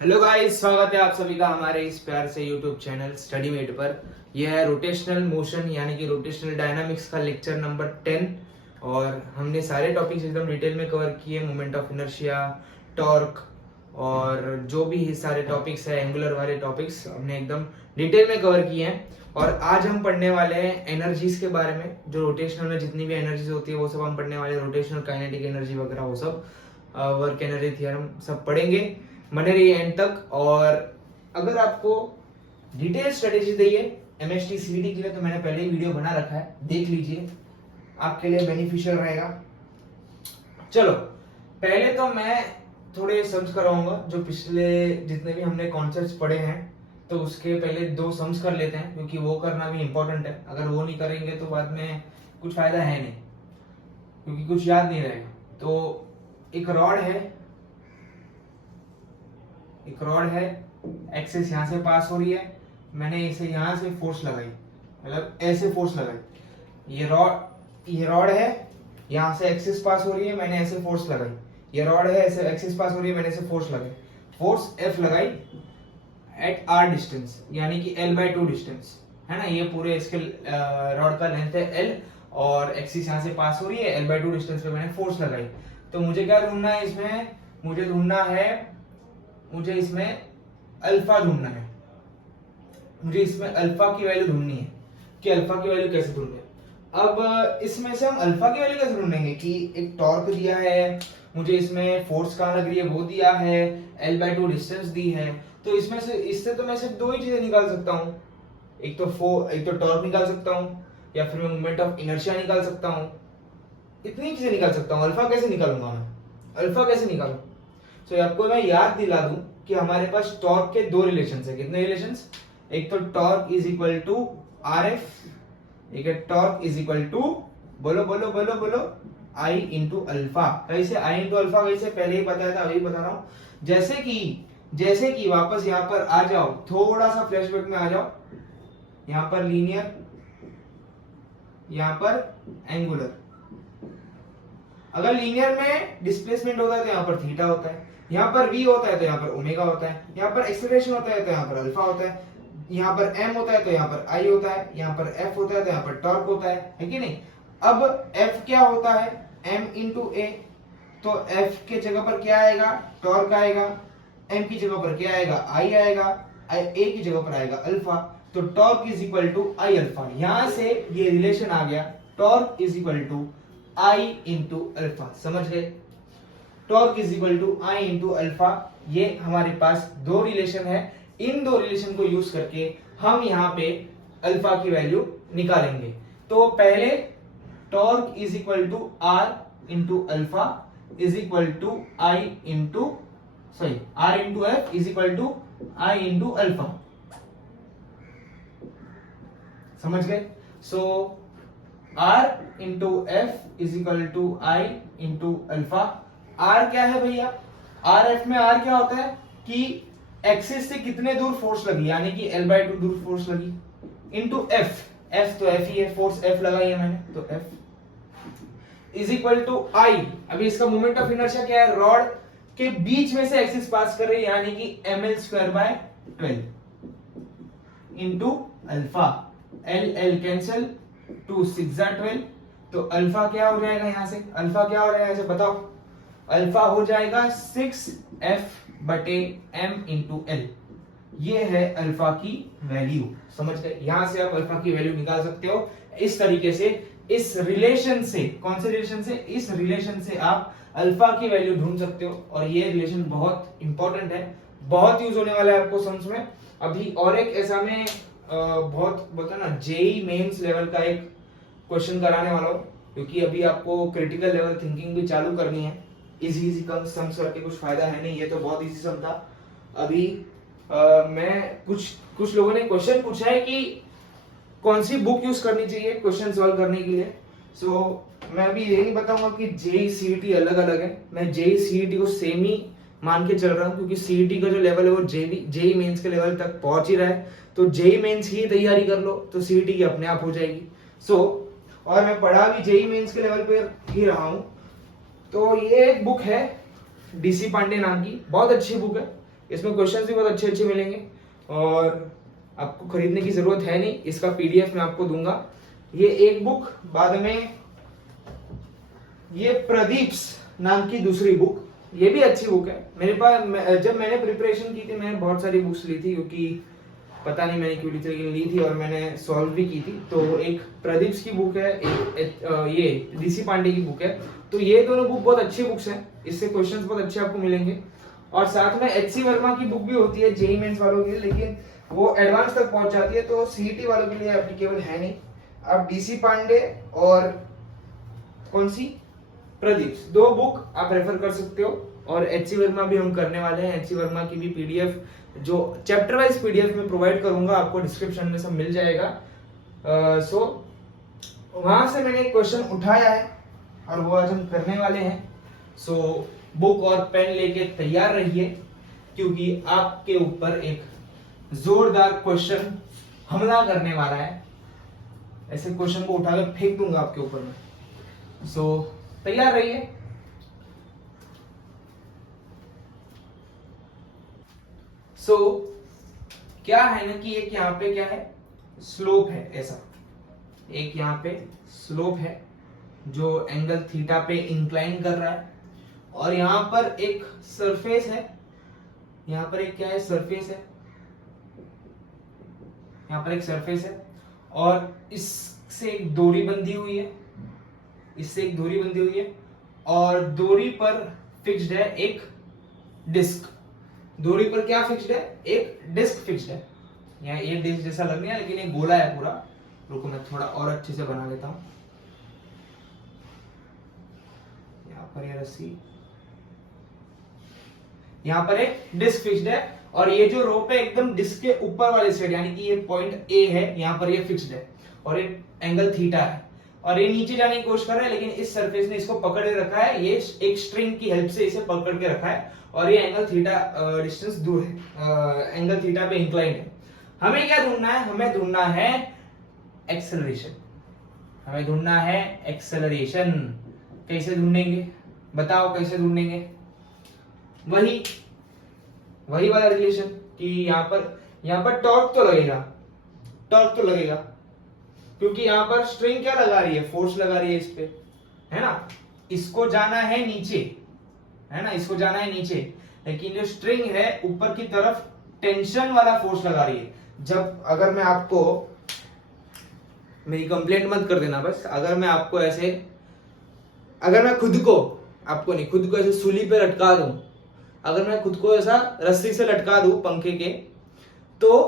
Hello guys, स्वागत है आप सभी का हमारे इस प्यार से यूट्यूब चैनल स्टडी मेट पर। यह है रोटेशनल मोशन यानी कि रोटेशनल डायनामिक्स का लेक्चर नंबर 10 और हमने सारे टॉपिक्स एकदम डिटेल में कवर किए। मोमेंट ऑफ इनर्शिया, टॉर्क और जो भी सारे टॉपिक्स है, एंगुलर वाले टॉपिक्स हमने एकदम डिटेल में कवर किए हैं। और आज हम पढ़ने वाले हैं एनर्जीज के बारे में। जो रोटेशनल में जितनी भी एनर्जीज होती है वो सब हम पढ़ने वाले हैं। रोटेशनल काइनेटिक एनर्जी वगैरह वो सब, वर्क एनर्जी थ्योरम सब पढ़ेंगे। बने रहिए एंड तक। और अगर आपको डिटेल स्ट्रेटेजी चाहिए एमएसटी सीईटी के लिए तो मैंने पहले ही वीडियो बना रखा है, देख लीजिए, आपके लिए बेनिफिशियल रहेगा। चलो, पहले तो मैं थोड़े सम्स कराऊंगा जो पिछले जितने भी हमने कॉन्सेप्ट्स पढ़े हैं, तो उसके पहले 2 सम्स कर लेते हैं क्योंकि वो करना भी इंपॉर्टेंट है। अगर वो नहीं करेंगे तो बाद में कुछ फायदा है नहीं, क्योंकि कुछ याद नहीं रहेगा। तो एक रॉड है, एक्सिस यहाँ से पास हो रही है, मैंने इसे यहाँ से फोर्स लगाई, मतलब ऐसे फोर्स लगाई। ये रॉड है, यहाँ से एक्सिस पास हो रही है, मैंने ऐसे फोर्स लगाई। ये रॉड है, ऐसे एक्सिस पास हो रही है, मैंने ऐसे फोर्स लगाई। फोर्स F लगाई एट R डिस्टेंस, यानी कि L/2 डिस्टेंस है ना। ये पूरे इसके रॉड का लेंथ है L और एक्सिस यहाँ से पास हो रही है, L/2 डिस्टेंस पे मैंने फोर्स लगाई। तो मुझे क्या ढूंढना है इसमें? मुझे इसमें अल्फा ढूंढना है। मुझे इसमें अल्फा की वैल्यू ढूंढनी है कि अल्फा की वैल्यू कैसे ढूंढे। अब इसमें से हम अल्फा की वैल्यू कैसे ढूंढेंगे कि एक टॉर्क दिया है, मुझे इसमें फोर्स कहाँ लग रही है वो दिया है, L/2 डिस्टेंस दी है। तो इससे तो मैं सिर्फ 2 ही चीजें निकाल सकता हूँ। एक तो टॉर्क निकाल सकता हूँ या फिर मैं मोमेंट ऑफ इनर्शिया निकाल सकता हूँ। इतनी चीजें निकाल सकता हूँ। अल्फा कैसे निकालूंगा मैं? अल्फा कैसे निकालूं? तो आपको मैं याद दिला दूं कि हमारे पास टॉर्क के 2 रिलेशंस है। कितने रिलेशंस? एक तो torque is equal to RF, एक है टॉर्क इज इक्वल टू, बोलो I इंटू अल्फा। कैसे I इंटू अल्फा? कैसे? पहले ही बताया था, अभी बता रहा हूं। जैसे कि वापस यहाँ पर आ जाओ, थोड़ा सा फ्लैशबैक में आ जाओ। यहाँ पर लीनियर, यहाँ पर एंगुलर। अगर लीनियर में डिस्प्लेसमेंट होता है तो यहाँ पर थीटा होता है, यहाँ पर v होता है तो यहाँ पर ओमेगा होता है, यहाँ पर एक्सेलरेशन होता है तो यहाँ पर अल्फा होता है, यहाँ पर m होता है तो यहाँ पर I होता है, यहाँ पर F होता है तो यहाँ पर टॉर्क होता है कि नहीं? अब F क्या होता है? m into a। तो F के जगह पर क्या आएगा? टॉर्क आएगा। m की जगह पर क्या आएगा? I आएगा। a की जगह पर आएगा अल्फा। तो torque is equal to I alpha. यहां से ये रिलेशन आ गया, torque is equal to I into alpha. समझ गए? Torque is equal to I into alpha. ये हमारे पास 2 रिलेशन है। इन 2 रिलेशन को यूज करके हम यहाँ पे अल्फा की वैल्यू निकालेंगे। तो पहले torque is equal to R into alpha is equal to R into F is equal to I into alpha. समझ गए? So R into F is equal to I into alpha. R क्या है भैया? RF में R क्या होता है कि एक्सिस से कितने दूर फोर्स लगी, यानी कि L/2 दूर फोर्स लगी, इंटू F। F तो F ही है, फोर्स F लगाई है मैंने, तो F is equal to I। अभी इसका मोमेंट ऑफ इनर्शिया क्या है? रॉड के बीच में से एक्सिस पास कर रही है, यानी कि ml²/12 into alpha. L cancel, 2 6 12। तो अल्फा क्या हो जाएगा? यहां से अल्फा क्या हो जाएगा ऐसे बताओ? अल्फा हो जाएगा 6F/m इंटू L। ये है अल्फा की वैल्यू। समझ गए? यहां से आप अल्फा की वैल्यू निकाल सकते हो इस तरीके से। इस रिलेशन से, कौन से रिलेशन से? इस रिलेशन से आप अल्फा की वैल्यू ढूंढ सकते हो। और ये रिलेशन बहुत इंपॉर्टेंट है, बहुत यूज होने वाला है आपको सम्स में अभी। और एक ऐसा में बहुत बोलते हैं ना, जेई मेंस लेवल का एक क्वेश्चन कराने वाला हूँ, क्योंकि अभी आपको क्रिटिकल लेवल थिंकिंग भी चालू करनी है। इजी सम्स करके कुछ फायदा है नहीं। ये तो बहुत इजी सम था। अभी मैं कुछ लोगों ने क्वेश्चन पूछा है कि कौन सी बुक यूज करनी चाहिए क्वेश्चन सॉल्व करने के लिए। मैं अभी ये नहीं बताऊंगा कि जेई सीईटी अलग अलग है। मैं जेई सीईटी को सेम ही मान के चल रहा हूँ, क्योंकि सीईटी का जो लेवल है वो जेई मेंस के लेवल तक पहुंच ही रहा है। तो जेई मेंस की तैयारी कर लो तो सीईटी की अपने आप हो जाएगी। और मैं पढ़ा भी जेई मेंस के लेवल पे ही रहा हूँ। तो ये एक बुक है डीसी पांडे नाम की, बहुत अच्छी बुक है। इसमें क्वेश्चंस भी बहुत अच्छे अच्छे मिलेंगे और आपको खरीदने की जरूरत है नहीं, इसका पीडीएफ मैं आपको दूंगा। ये एक बुक, बाद में ये प्रदीप्स नाम की दूसरी बुक, ये भी अच्छी बुक है। मेरे पास जब मैंने प्रिपरेशन की थी मैंने बहुत सारी बुक्स ली थी, क्योंकि पता नहीं मैंने क्यों ली थी, लेकिन ली थी और मैंने सॉल्व भी की थी। तो एक प्रदीप्स की बुक है, एक ये डीसी पांडे की बुक है। तो ये दोनों बुक बहुत अच्छी बुक्स हैं, इससे क्वेश्चंस बहुत अच्छे आपको मिलेंगे। और साथ में एचसी वर्मा की बुक भी होती है जेईई मेंस वालों के लिए, लेकिन वो एडवांस तक पहुंच जाती है, तो सीईटी वालों के लिए एप्लीकेबल है नहीं। आप डीसी पांडे और कौन सी प्रदीप, दो बुक आप रेफर कर सकते हो। और एचसी वर्मा भी हम करने वाले हैं, एचसी वर्मा की भी पीडीएफ जो चैप्टर वाइज पीडीएफ में प्रोवाइड करूंगा, आपको डिस्क्रिप्शन में सब मिल जाएगा। सो वहां से मैंने एक क्वेश्चन उठाया है और वो आज हम करने वाले हैं। सो बुक और पेन लेके तैयार रहिए, क्योंकि आपके ऊपर एक जोरदार क्वेश्चन हमला करने वाला है। ऐसे क्वेश्चन को उठाकर फेंक दूंगा आपके ऊपर में। सो तैयार रहिए। सो क्या है ना कि एक यहाँ पे क्या है, स्लोप है, ऐसा एक यहाँ पे स्लोप है जो एंगल थीटा पे इंक्लाइन कर रहा है, और यहाँ पर एक सरफेस है, यहाँ पर एक क्या है, सरफेस है, यहाँ पर एक सरफेस है, और इससे एक डोरी बंधी हुई है, इससे एक डोरी बंधी हुई है, और डोरी पर फिक्स्ड है एक डिस्क। डोरी पर क्या फिक्स्ड है, एक डिस्क फिक्स्ड है। यहाँ ये डिस्क जैसा लग रहा है, लेकिन ये गोला है पूरा। रुको मैं थोड़ा और अच्छे से बना लेता हूँ। यहाँ पर ये रस्सी, यहाँ पर एक डिस्क फिक्स्ड है, और ये जो रोप है एकदम डिस्क के ऊपर वाले साइड, यानी कि ये पॉइंट ए है, यहाँ पर ये फिक्स्ड है, और एक एंगल थीटा है, और ये नीचे जाने की कोशिश कर रहा है, लेकिन इस सरफेस ने इसको पकड़ रखा है, ये एक स्ट्रिंग की हेल्प से इसे पकड़ के रखा है, और ये एंगल थीटा डिस्टेंस दूर है, एंगल थीटा पे इंक्लाइंड है। हमें क्या ढूंढना है, हमें ढूंढना है एक्सेलरेशन, हमें ढूंढना है एक्सेलरेशन। कैसे ढूंढेंगे बताओ, कैसे ढूंढेंगे? वही वाला रिलेशन कि यहाँ पर टॉर्क तो लगेगा, टॉर्क तो लगेगा, क्योंकि यहाँ पर स्ट्रिंग क्या लगा रही है, फोर्स लगा रही है इस पे, है ना। इसको जाना है नीचे, है ना, इसको जाना है नीचे, लेकिन जो स्ट्रिंग है ऊपर की तरफ टेंशन वाला फोर्स लगा रही है। जब अगर मैं आपको, मेरी कंप्लेंट मत कर देना बस, अगर मैं आपको ऐसे, अगर मैं खुद को, आपको नहीं, खुद को ऐसे सूली पे लटका दूं, अगर मैं खुद को ऐसा रस्सी से लटका दूं पंखे के, तो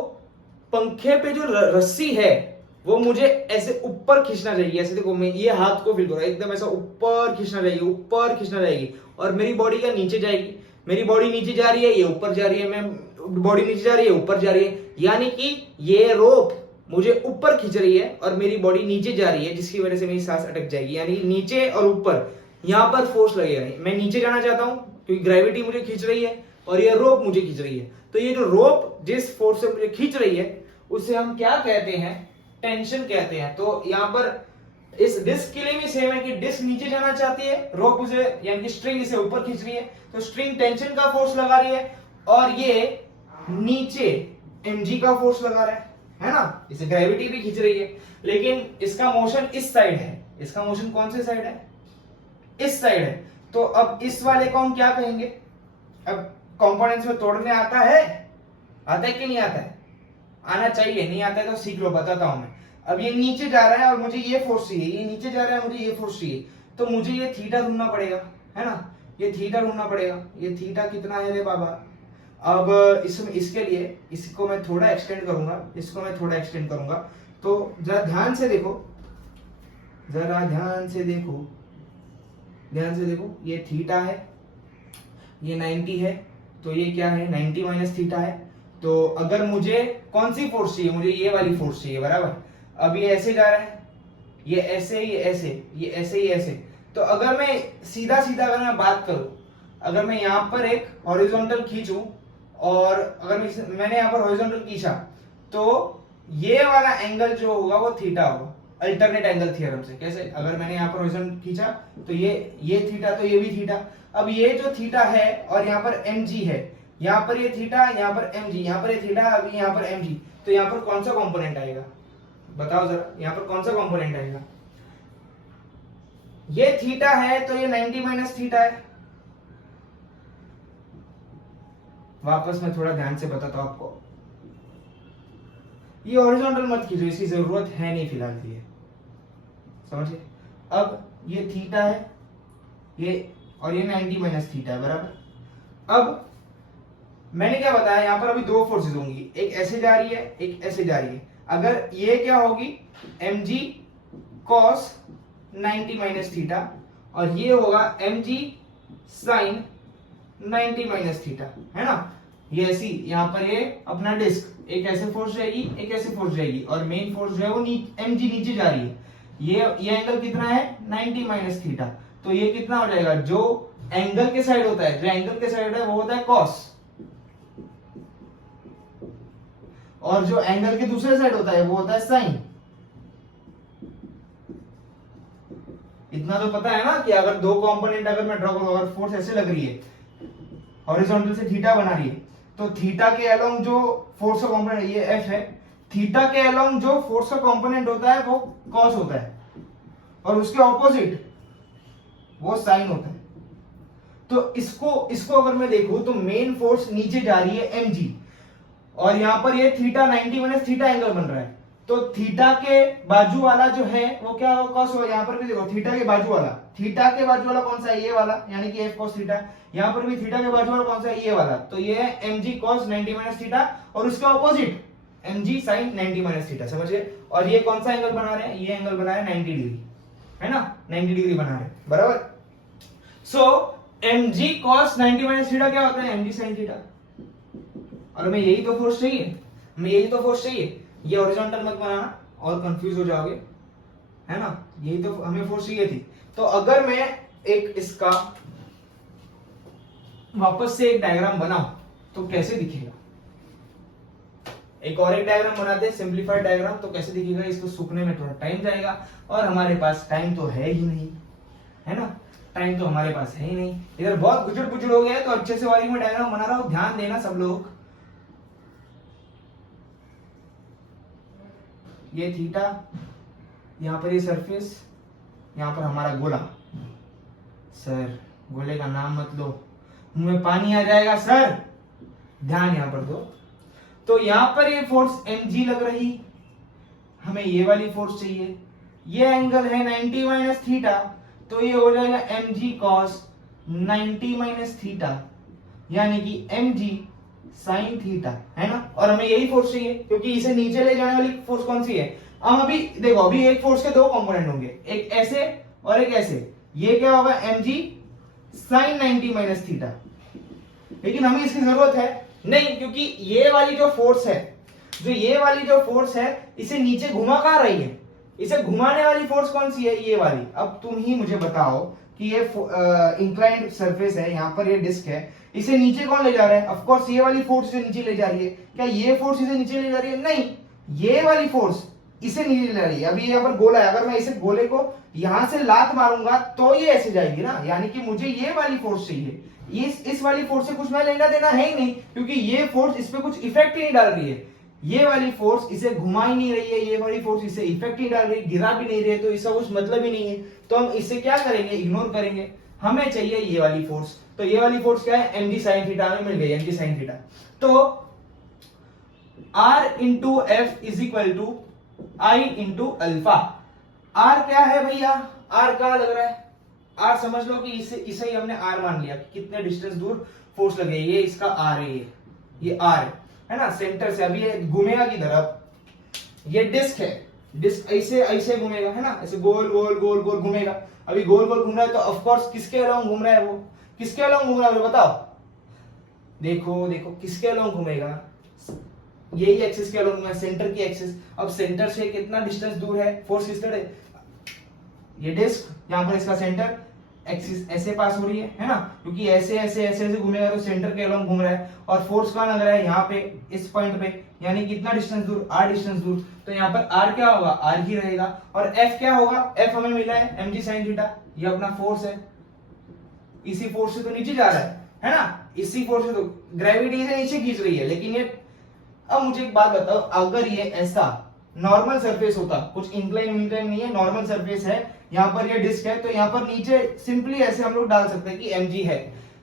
पंखे पे जो रस्सी है वो मुझे ऐसे ऊपर खींचना चाहिए। ऐसे देखो, मैं ये हाथ को फील करो, एकदम ऐसा ऊपर खींचना चाहिए, ऊपर खींचना चाहिए, और मेरी बॉडी का नीचे जाएगी। मेरी बॉडी नीचे जा रही है, ये ऊपर जा रही है, मैं बॉडी नीचे जा रही है, ऊपर जा रही है, यानी कि ये रोप मुझे ऊपर खींच रही है और मेरी बॉडी नीचे जा रही है, जिसकी वजह से मेरी सांस अटक जाएगी। यानी नीचे और ऊपर यहाँ पर फोर्स लगेगा। मैं नीचे जाना चाहता हूँ क्योंकि ग्रेविटी मुझे खींच रही है और ये रोप मुझे खींच रही है। तो ये जो रोप जिस फोर्स से मुझे खींच रही है उसे हम क्या कहते हैं, टेंशन कहते हैं। तो यहाँ पर इस डिस्क के लिए भी सेम है कि डिस्क नीचे जाना चाहती है, रोप उसे यानी कि स्ट्रिंग इसे ऊपर खींच रही है, तो स्ट्रिंग टेंशन का फोर्स लगा रही है और ये नीचे mg का फोर्स लगा रहा है ना, इसे ग्रेविटी भी खींच रही है। लेकिन इसका मोशन इस साइड है, इसका मोशन कौन से साइड है, इस साइड है। तो अब इस वाले को हम क्या कहेंगे, अब कंपोनेंट्स में तोड़ने आता है कि नहीं आता है? आना चाहिए, नहीं आता है तो सीख लो, बताता हूं मैं। अब ये नीचे जा रहा है और मुझे ये फोर्स चाहिए, ये नीचे जा रहा है मुझे ये फोर्स चाहिए, तो मुझे ये थीटा ढूंढना पड़ेगा, है ना, ये थीटा ढूंढना पड़ेगा। ये थीटा कितना है रे बाबा? अब इसके लिए इसको मैं थोड़ा एक्सटेंड करूंगा, इसको मैं थोड़ा एक्सटेंड करूंगा। तो जरा ध्यान से देखो, जरा ध्यान से देखो, ध्यान से देखो, ये थीटा है, ये 90 है, तो ये क्या है, 90 माइनस थीटा है। तो अगर मुझे कौन सी फोर्स चाहिए, मुझे ये वाली फोर्स चाहिए, बराबर। अब ये ऐसे जा रहा है, ये ऐसे, ये ऐसे, ये ऐसे, ये ऐसे। तो अगर मैं सीधा सीधा अगर मैं बात करूं, अगर मैं यहाँ पर एक हॉरिजॉन्टल खींचूं और अगर मैंने यहाँ पर हॉरिजॉन्टल खींचा, तो ये वाला एंगल जो होगा वो थीटा होगा, अल्टरनेट एंगल थ्योरम से। कैसे? अगर मैंने यहाँ पर हॉरिजॉन्टल खींचा तो ये थीटा, तो ये भी थीटा। अब ये जो थीटा है और यहाँ पर mg है, यहाँ पर ये थीटा, यहाँ पर mg, यहाँ पर ये थीटा, अभी यहाँ पर mg, तो यहाँ पर कौन सा कंपोनेंट आएगा बताओ जरा, यहाँ पर कौन सा कंपोनेंट आएगा? ये थीटा है तो ये 90 माइनस थीटा है। वापस मैं थोड़ा ध्यान से बताता हूं आपको, ये हॉरिजॉन्टल मत कीजिए, इसकी जरूरत है नहीं फिलहाल के लिए, समझिए। अब ये थीटा है ये, और ये 90 माइनस थीटा है, बराबर। अब मैंने क्या बताया, यहां पर अभी दो फोर्सेज होंगी, एक ऐसे जा रही है एक ऐसे जा रही है। अगर ये क्या होगी mg cos 90 माइनस थीटा, और ये होगा mg sin 90 माइनस थीटा, है ना। ये ऐसी यहाँ पर ये अपना डिस्क, एक ऐसे फोर्स जाएगी एक ऐसे फोर्स जाएगी, और मेन फोर्स जो है वो mg नीचे जा रही है। ये एंगल कितना है 90 माइनस थीटा, तो ये कितना हो जाएगा, जो एंगल के साइड होता है, जो एंगल के साइड है वो होता है cos, और जो एंगल के दूसरे साइड होता है वो होता है साइन। इतना तो पता है ना कि अगर दो कंपोनेंट अगर मैं ड्रॉ करूं, अगर फोर्स ऐसे लग रही है हॉरिजॉन्टल से थीटा बना रही है, तो थीटा के अलोंग जो फोर्स का कंपोनेंट ये एफ है, थीटा के अलोंग जो फोर्स का कंपोनेंट होता है वो कॉस होता है, और उसके ऑपोजिट वो साइन होता है। तो इसको अगर मैं देखूं तो मेन फोर्स नीचे जा रही है mg, और यहां पर ये थीटा 90 माइनस थीटा एंगल बन रहा है, तो थीटा के बाजू वाला जो है वो क्या होगा, कॉस होगा। यहां पर भी देखो थीटा के बाजू वाला कौन सा है, ये वाला, यानी कि f cos थीटा। यहां पर भी थीटा के बाजू वाला कौन सा है, ये वाला, तो ये है mg cos 90 माइनस थीटा, और उसका opposite mg sin 90 minus theta, समझिए। और ये कौन सा एंगल बना रहे हैं, ये एंगल बना रहे हैं 90 डिग्री, है ना, 90 डिग्री बना रहे हैं, बराबर। सो mg cos 90 माइनस थीटा क्या होता है, mg sin थीटा। और हमें यही तो फोर्स चाहिए, ये हॉरिजॉन्टल मत बनाना और कंफ्यूज हो जाओगे, है ना। यही तो हमें फोर्स चाहिए थी। तो अगर मैं एक इसका वापस से एक डायग्राम बनाऊं तो कैसे दिखेगा, एक और एक डायग्राम बनाते हैं, सिंपलीफाइड डायग्राम, तो कैसे दिखेगा, इसको सूखने में थोड़ा टाइम जाएगा, और हमारे पास टाइम तो है ही नहीं, है ना, टाइम तो हमारे पास है ही नहीं। इधर बहुत गुजर हो गया है, तो अच्छे से वाली में डायग्राम बना रहा हूं, ध्यान देना सब लोग। ये थीटा, यहाँ पर ये सरफेस, यहाँ पर हमारा गोला। सर गोले का नाम मत लो, मुंह में पानी आ जाएगा सर, ध्यान यहाँ पर दो। तो यहाँ पर ये फोर्स mg लग रही, हमें ये वाली फोर्स चाहिए, ये एंगल है 90 माइनस थीटा, तो ये हो जाएगा mg cos 90 माइनस थीटा, यानी कि mg साइन थीटा, है ना। और हमें यही फोर्स चाहिए, क्योंकि इसे नीचे ले जाने वाली फोर्स कौन सी है। हम अभी देखो, अभी एक फोर्स के दो कंपोनेंट होंगे, एक ऐसे और एक ऐसे, ये क्या होगा mg साइन 90 माइनस थीटा। लेकिन हमें इसकी जरूरत है नहीं, क्योंकि ये वाली जो फोर्स है, इसे नीचे घुमा कहां रही है, इसे घुमाने वाली फोर्स कौन सी है, ये वाली। अब तुम ही मुझे बताओ कि ये इंक्लाइंड सरफेस है, यहाँ पर ये डिस्क है, इसे नीचे कौन ले जा रहा है, ऑफ कोर्स ये वाली फोर्स इसे नीचे ले जा रही है। क्या ये फोर्स इसे नीचे ले जा रही है, नहीं, ये वाली फोर्स इसे नीचे ले जा रही है। अभी यहाँ पर गोला है, अगर मैं इसे गोले को यहां से लात मारूंगा तो ये ऐसे जाएगी ना, यानी कि मुझे ये वाली फोर्स चाहिए, इस वाली फोर्स से कुछ मैं लेना देना है ही नहीं, क्योंकि ये फोर्स इस पे कुछ इफेक्ट ही नहीं डाल रही है। ये वाली फोर्स इसे घुमा ही नहीं रही है, ये वाली फोर्स इसे इफेक्ट ही डाल रही है, गिरा भी नहीं रही है, तो इसका कुछ मतलब ही नहीं है। तो हम इसे क्या करेंगे, इग्नोर करेंगे। हमें चाहिए ये वाली फोर्स, तो ये वाली फोर्स क्या है, mg sin थीटा में मिल गई, mg sin थीटा। तो r into F is equal to I into alpha. r क्या है भैया, r कहां लग रहा है, r समझ लो कि इसे ही हमने r मान लिया, कितने डिस्टेंस दूर फोर्स लगे, ये इसका r है, ये r है ना, सेंटर से। अभी ये घूमेगा किधर, अब ये डिस्क है, डिस्क ऐसे घूमेगा, है ना, ऐसे गोल गोल गोल गोल घूमेगा। अभी गोल गोल घूम रहा है, तो ऑफ कोर्स किसके अलोंग घूम रहा है, वो किसके अलोंग घूम रहा है, बताओ। देखो देखो किसके अलोंग घूमेगा, यही एक्सिस के अलोंग घूमेगा, सेंटर की एक्सिस। अब सेंटर से कितना डिस्टेंस दूर है, फोर्स किस तरह, ये डिस्क, यहाँ पर इसका सेंटर एक्सिस ऐसे पास हो रही है ना, क्योंकि ऐसे ऐसे ऐसे ऐसे घूमेगा तो सेंटर के अलोंग घूम रहा है, और फोर्स कहां लग रहा है, यहाँ पे, इस पॉइंट पे, यानी कितना डिस्टेंस दूर, r डिस्टेंस दूर। तो यहाँ पर r क्या होगा, r ही रहेगा, और f क्या होगा, f हमें मिला है mg sin थीटा, ये अपना फोर्स है, इसी फोर्स से तो नीचे जा रहा है ना। इसी फोर्स से तो ग्रेविटी से नीचे खींच रही है, लेकिन ये, अब मुझे एक बात बताओ, अगर ये ऐसा नॉर्मल सरफेस होता, कुछ इंक्लाइन नहीं है, नॉर्मल सरफेस है, यहाँ पर ये डिस्क है, तो यहाँ पर नीचे सिंपली ऐसे हम लोग डाल सकते हैं कि mg है,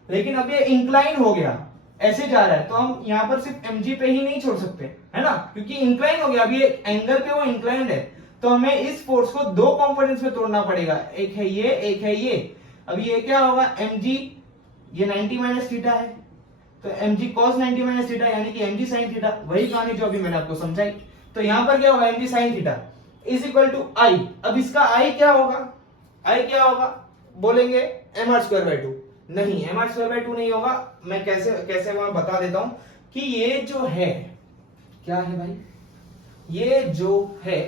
लेकिन अब ये इंक्लाइन हो गया, ऐसे जा रहा है, तो हम यहाँ पर सिर्फ mg पे ही नहीं छोड़ सकते, है ना, क्योंकि इंक्लाइन हो गया, अभी एंगल पे वो इंक्लाइंड है, तो हमें इस फोर्स को दो कंपोनेंट्स में तोड़ना पड़ेगा, एक है ये, एक है ये। अब ये क्या होगा, mg, ये 90 माइनस थीटा है, तो mg cos 90 माइनस थीटा यानी कि mg sin थीटा, वही कहानी जो अभी मैंने आपको समझाई। तो यहां पर क्या होगा, mg sin theta is equal to I. अब इसका आई क्या होगा, आई क्या होगा, बोलेंगे mr स्क्वायर बाय 2, नहीं mr स्क्वायर बाय 2 नहीं होगा, मैं कैसे कैसे वहां बता देता हूं कि ये जो है, क्या है भाई, ये जो है,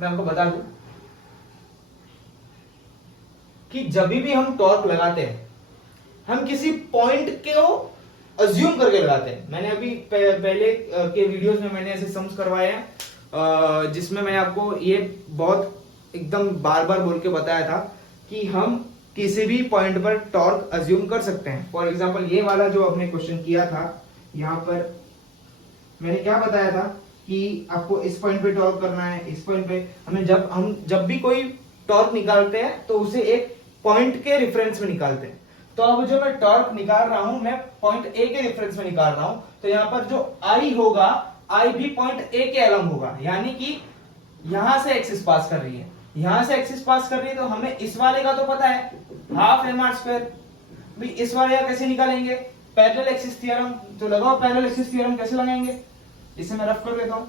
मैं आपको बता दूं कि जब भी हम टॉर्क लगाते हैं, हम किसी पॉइंट को अज्यूम करके लगाते हैं। मैंने अभी पहले के वीडियोस में मैंने ऐसे सम्स करवाए हैं, जिसमें मैं आपको ये बहुत एकदम बार बार बोल के बताया था कि हम किसी भी पॉइंट पर टॉर्क अज्यूम कर सकते हैं। फॉर एग्जांपल ये वाला जो आपने क्वेश्चन किया था, यहाँ पर मैंने क्या बताया था कि आपको इस पॉइंट पे टॉर्क करना है, इस पॉइंट पे हम जब भी कोई टॉर्क निकालते हैं तो उसे एक पॉइंट के रेफरेंस में निकालते हैं। तो अब जो मैं टॉर्क निकाल रहा हूं, मैं पॉइंट ए के रेफरेंस में निकाल रहा हूं, तो यहाँ पर जो आई होगा, आई भी पॉइंट ए के अलग होगा, यानी कि यहां से एक्सिस पास कर रही है, यहां से एक्सिस पास कर रही है, तो हमें इस वाले का तो पता है हाफ mr स्क्वायर, भी इस वाले का कैसे निकालेंगे, पैरेलल एक्सिस थ्योरम। तो लगाओ पैरेलल एक्सिस थ्योरम, कैसे लगाएंगे, इसे मैं रफ कर देता हूं,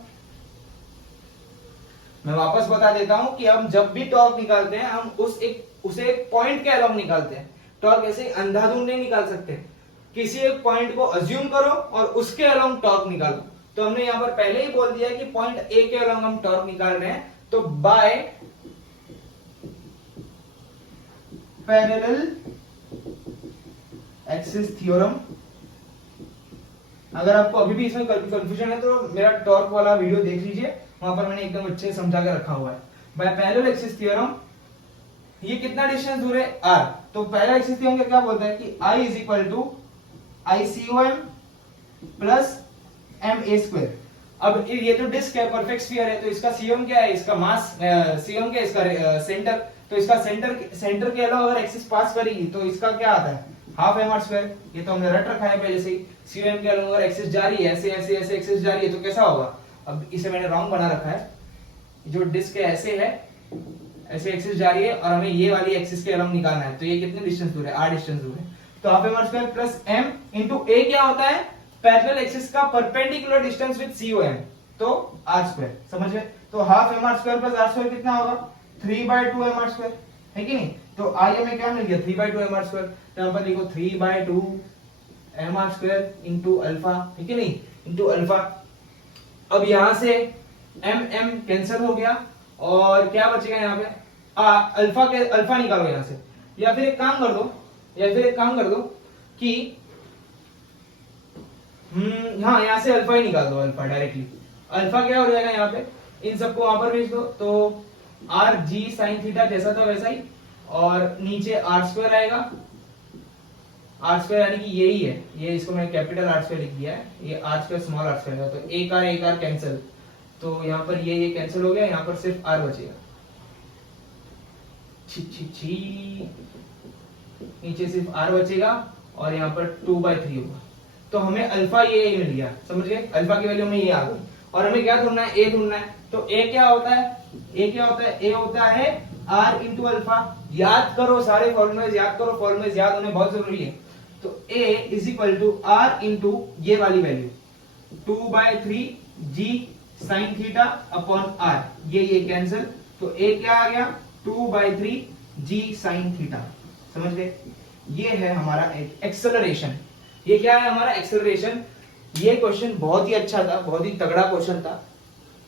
मैं वापस बता देता हूं कि हम जब भी टॉर्क निकालते हैं, हम उसे एक पॉइंट के अलॉन्ग निकालते हैं। टॉर्क ऐसे अंधाधुंध नहीं निकाल सकते, किसी एक पॉइंट को अज्यूम करो और उसके अलॉन्ग टॉर्क निकालो। तो हमने यहां पर पहले ही बोल दिया कि पॉइंट ए के अलॉन्ग हम टॉर्क निकाल रहे हैं, तो बाय पैरेलल एक्सिस थ्योरम। अगर आपको अभी भी इसमें कंफ्यूजन है तो मेरा टॉर्क वाला वीडियो देख लीजिए, वहां पर मैंने एकदम अच्छे से समझा के रखा हुआ है। बाय पैरेलल एक्सिस थ्योरम, ये कितना डिस्टेंस दूर है, r, तो पैरेलल एक्सिस थ्योरम का क्या बोलता है कि I is equal to ICOM plus MA²। अब ये तो डिस्क है, परफेक्ट स्फीयर है, तो इसका COM क्या है, इसका मास, COM क्या है, इसका सेंटर, तो इसका सेंटर के अलावा अगर एक्सिस पास करेगी तो इसका क्या आता है, हाफ mr²। ये तो हमने रट रखा है पहले से ही। COM के अलावा अगर एक्सिस जा रही है, ऐसे ऐसे ऐसे एक्सिस जा रही है, तो कैसा होगा, अब इसे मैंने रॉन्ग बना रखा है, जो डिस्क है ऐसे है, ऐसे एक्सिस जा रही है और हमें ये वाली एक्सिस के अलॉन्ग निकालना है, तो ये कितने डिस्टेंस दूर है, r डिस्टेंस दूर है। तो half mr² plus m into a क्या होता है, पैरेलल एक्सिस का परपेंडिकुलर डिस्टेंस विद COM, तो r², समझ गए। तो हाफ mr² प्लस r² कितना होगा, 3/2 mr², है कि नहीं। तो I हमें क्या मिल गया, 3/2 mr², तो यहां पर लिखो 3/2 mr² इंटू अल्फा, है कि नहीं, इंटू अल्फा। अब यहां से m कैंसिल हो गया और क्या बचेगा यहाँ पे, अल्फा निकालो यहां से, या फिर एक काम कर दो कि हाँ, यहां से अल्फा ही निकाल दो, अल्फा डायरेक्टली। अल्फा क्या हो जाएगा यहाँ पे, इन सबको वहां पर भेज दो, तो r g sin थीटा जैसा था वैसा ही, और नीचे r² आएगा, r² यानी कि यही है, ये इसको मैं कैपिटल R² लिख दिया है, ये r² स्मॉल r² है, तो एक r कैंसिल, तो यहाँ पर ये कैंसिल हो गया, यहाँ पर सिर्फ r बचेगा, नीचे सिर्फ r बचेगा और यहाँ पर 2/3 होगा। तो हमें अल्फा ये मिल गया, समझ गए, अल्फा की वैल्यू में ये आ गई, और हमें क्या ढूंढना है, a ढूंढना है। तो a क्या होता है, a होता है r इंटू अल्फा। याद करो, सारे फॉर्मूले याद करो, फॉर्मूले याद होने बहुत जरूरी है। तो a is equal to r into ये वाली value 2/3 g sin theta upon r, ये कैंसिल, तो a क्या आ गया, 2/3 g sin थीटा, समझ गए। ये है हमारा एक्सेलरेशन, ये क्या है हमारा एक्सेलरेशन। ये क्वेश्चन बहुत ही अच्छा था, बहुत ही तगड़ा क्वेश्चन था,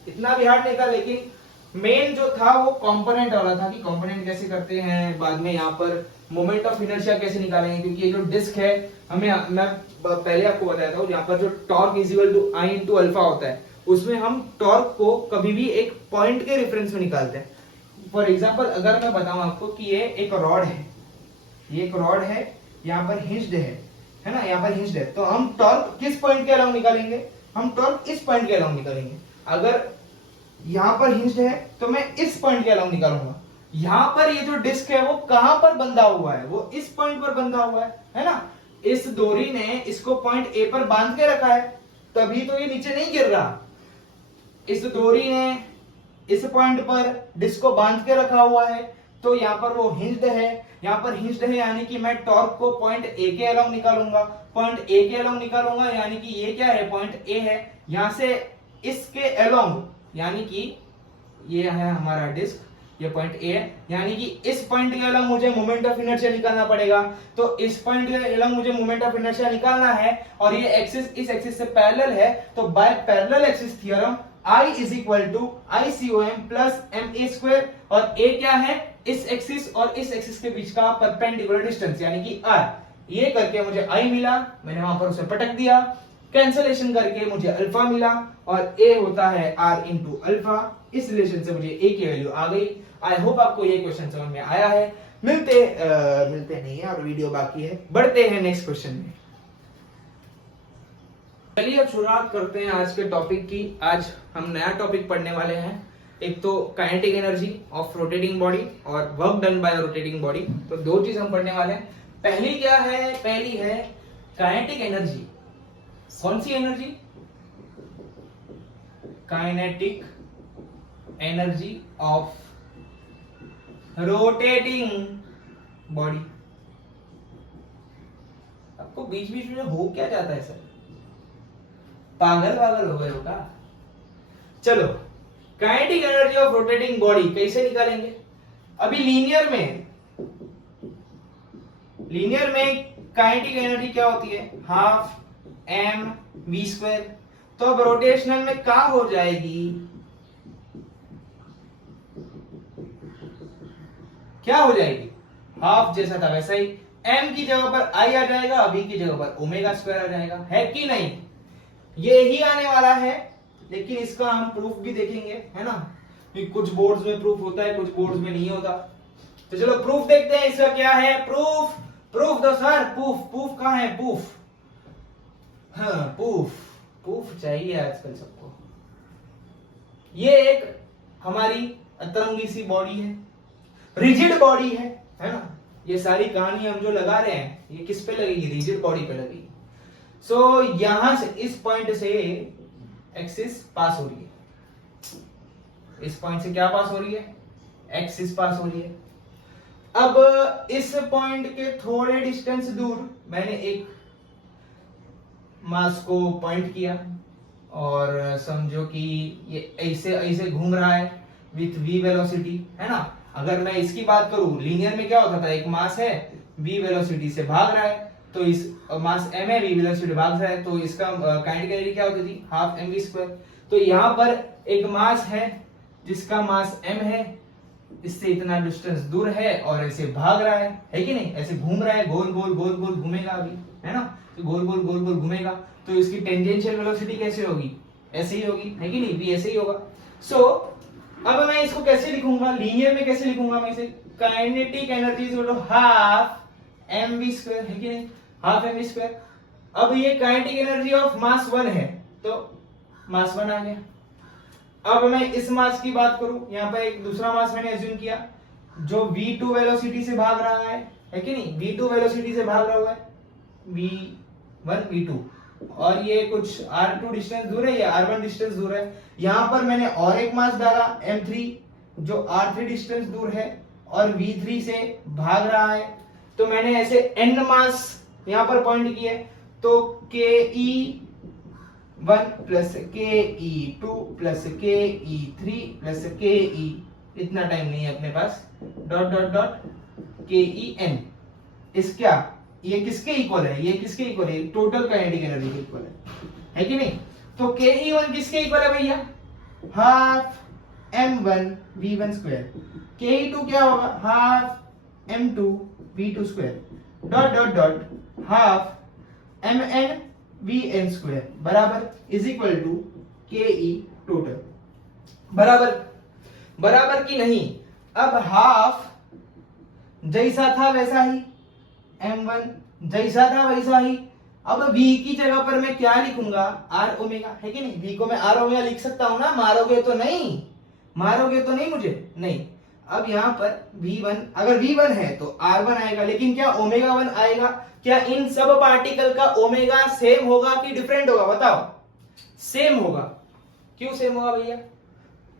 इतना भी हार्ड नहीं था, लेकिन मेन जो था वो कंपोनेंट वाला था कि कंपोनेंट कैसे करते हैं, बाद में यहाँ पर मोमेंट ऑफ इनर्शिया कैसे निकालेंगे, क्योंकि ये जो डिस्क है, मैं पहले आपको बताया था, यहाँ पर जो torque is equal to I into alpha होता है, उसमें हम टॉर्क को कभी भी एक पॉइंट के रेफरेंस में निकालते हैं। फॉर एग्जाम्पल अगर मैं बताऊं आपको कि ये एक रॉड है, ये एक रॉड है, यहाँ पर हिंज्ड है ना, यहाँ पर हिंज्ड है, तो हम टॉर्क किस पॉइंट के अलाउंग निकालेंगे, हम टॉर्क इस पॉइंट के अलाउंग निकालेंगे। अगर यहाँ पर हिंज्ड है तो मैं इस पॉइंट के अलाउंग निकालूंगा। यहाँ पर ये जो डिस्क है वो कहां पर बंधा हुआ है, वो इस पॉइंट पर बंधा हुआ है ना। इस डोरी ने इसको पॉइंट ए पर बांध के रखा है, तभी तो ये नीचे नहीं गिर रहा। इस डोरी ने इस पॉइंट पर डिस्क को बांध के रखा हुआ है, तो यहाँ पर वो हिंज्ड है, यहाँ पर हिंज्ड है, यानी कि मैं टॉर्क को पॉइंट ए के अलाउंग निकालूंगा, पॉइंट ए के अलाउंग निकालूंगा, यानी कि ये क्या है, पॉइंट ए है, यहां से इसके अलाउंग, यानी कि ये है हमारा डिस्क, ये पॉइंट ए है, यानी कि इस पॉइंट के अलाउंग मुझे मोमेंट ऑफ इनर्शिया निकालना पड़ेगा। तो इस पॉइंट के अलाउंग मुझे मोमेंट ऑफ इनर्शिया निकालना है, और ये एक्सिस इस एक्सिस से पैरेलल है, तो by parallel axis theorem I is equal to ICOM plus MA², और A क्या है, इस एक्सिस और इस एक्सिस के बीच का परपेंडिकुलर डिस्टेंस, यानी कि R। ये करके मुझे I मिला, मैंने वहां पर उसे पटक दिया, कैंसलेशन करके मुझे अल्फा मिला, और A होता है R इंटू अल्फा। इस रिलेशन से मुझे A की वैल्यू आ गई। आई होप आपको ये क्वेश्चन समझ में आया है। मिलते नहीं है और वीडियो बाकी है, बढ़ते हैं नेक्स्ट क्वेश्चन में। चलिए अब शुरुआत करते हैं आज के टॉपिक की। आज हम नया टॉपिक पढ़ने वाले हैं, एक तो kinetic energy of rotating body और work done by rotating body. तो दो चीज हम पढ़ने वाले हैं। पहली क्या है, पहली है काइनेटिक एनर्जी। कौन सी energy, kinetic energy of rotating body. आपको बीच बीच में हो क्या जाता है सर, पागल पागल हो गए हो का। चलो, kinetic energy of rotating body कैसे निकालेंगे। अभी लीनियर में काइनेटिक एनर्जी क्या होती है, हाफ mv²। तो अब रोटेशनल में क्या हो जाएगी, क्या हो जाएगी, हाफ जैसा था वैसा ही, m की जगह पर i आ जाएगा, v की जगह पर ओमेगा² आ जाएगा, है कि नहीं। ये ही आने वाला है, लेकिन इसका हम प्रूफ भी देखेंगे, है ना, कि कुछ बोर्ड्स में प्रूफ होता है, कुछ बोर्ड्स में नहीं होता। तो चलो प्रूफ देखते हैं, इसका क्या है प्रूफ दो सर, प्रूफ कहाँ है, हाँ प्रूफ चाहिए आजकल सबको। ये एक हमारी अतरंगी सी बॉडी है, रिजिड बॉडी है ना। ये सारी कहानी हम जो लगा रहे हैं ये किस पे लगेगी, रिजिड बॉडी पे लगेगी। सो यहां से इस पॉइंट से एक्सिस पास हो रही है, इस पॉइंट से क्या पास हो रही है, एक्सिस पास हो रही है। अब इस पॉइंट के थोड़े डिस्टेंस दूर मैंने एक मास को पॉइंट किया, और समझो कि ये ऐसे ऐसे घूम रहा है विथ v वेलोसिटी, है ना। अगर मैं इसकी बात करूं, लीनियर में क्या होता था, एक मास है v वेलोसिटी से भाग रहा है, तो इस मास m है, v वेलोसिटी भाग रहा है, तो इसका काइनेटिक एनर्जी क्या होती थी, हाफ mv²। तो यहाँ पर एक मास है जिसका मास m है, इससे इतना डिस्टेंस दूर है और ऐसे भाग रहा है कि नहीं, ऐसे घूम रहा है, गोल गोल घूमेगा अभी, है ना, तो गोल गोल घूमेगा, तो इसकी टेंजेंशियल वेलोसिटी कैसे होगी, ऐसे ही होगी, है कि नहीं, भी ऐसे ही होगा। सो अब मैं इसको कैसे लिखूंगा, लीनियर में कैसे लिखूंगा मैं इसे, kinetic energy is equal to half mv², है कि नहीं, हाफ mv²। अब ये काइनेटिक एनर्जी ऑफ मास 1 है, तो मास 1 आ गया। अब मैं इस मास की बात करूं, यहाँ पर एक दूसरा मास मैंने एज्यूम किया जो v2 वेलोसिटी से भाग रहा है कि नहीं, v2 वेलोसिटी से भाग रहा है, v1 v2, और ये कुछ r2 डिस्टेंस दूर है, ये r1 डिस्टेंस दूर है। यहाँ पर मैंने और एक मास डाला m3 जो r3 डिस्टेंस दूर है और v3 से भाग रहा है, तो मैंने ऐसे n मास यहाँ पर पॉइंट किए, तो ke1 plus ke2 plus ke3 plus ke, इतना टाइम नहीं है अपने पास, डॉट डॉट डॉटken, इस क्या, ये किसके इक्वल है, ये किसके इक्वल है, टोटल काइनेटिक एनर्जी के इक्वल है कि नहीं। तो ke1 किसके इक्वल है भैया, हाफ m1 v1², ke2 क्या होगा, half m2 v2², dot dot dot half mn vn² बराबर is equal to ke total, बराबर की नहीं। अब हाफ जैसा था वैसा ही, m1 जैसा था वैसा ही। अब v की जगह पर मैं क्या लिखूंगा, r ओमेगा, है कि नहीं। v को मैं r ओमेगा लिख सकता हूं ना, मारोगे तो नहीं मुझे, नहीं। अब यहाँ पर v1, अगर v1 है तो r1 आएगा, लेकिन क्या ओमेगा 1 आएगा? क्या इन सब पार्टिकल का ओमेगा सेम होगा कि डिफरेंट होगा, बताओ? सेम होगा। क्यों सेम होगा भैया?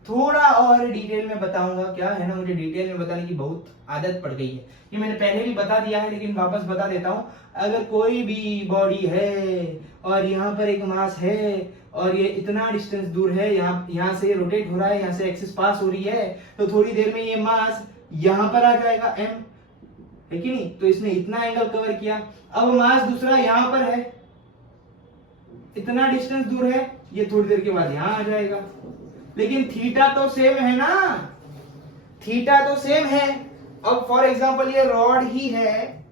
थोड़ा और डिटेल में बताऊंगा, क्या है ना, मुझे डिटेल में बताने की बहुत आदत पड़ गई है। ये मैंने पहले भी बता दिया है, लेकिन वापस बता देता हूं। अगर कोई भी बॉडी है और यहाँ पर एक मास है और ये इतना डिस्टेंस दूर है, यहाँ से रोटेट हो रहा है, यहाँ से एक्सिस पास हो रही है, तो थोड़ी देर में ये मास यहाँ पर आ जाएगा m, है कि नहीं। तो इसने इतना एंगल कवर किया। अब मास दूसरा यहाँ पर है, इतना डिस्टेंस दूर है, ये थोड़ी देर के बाद यहाँ आ जाएगा। लेकिन थीटा तो सेम है ना, थीटा तो सेम है। अब फॉर एग्जांपल ये रॉड ही है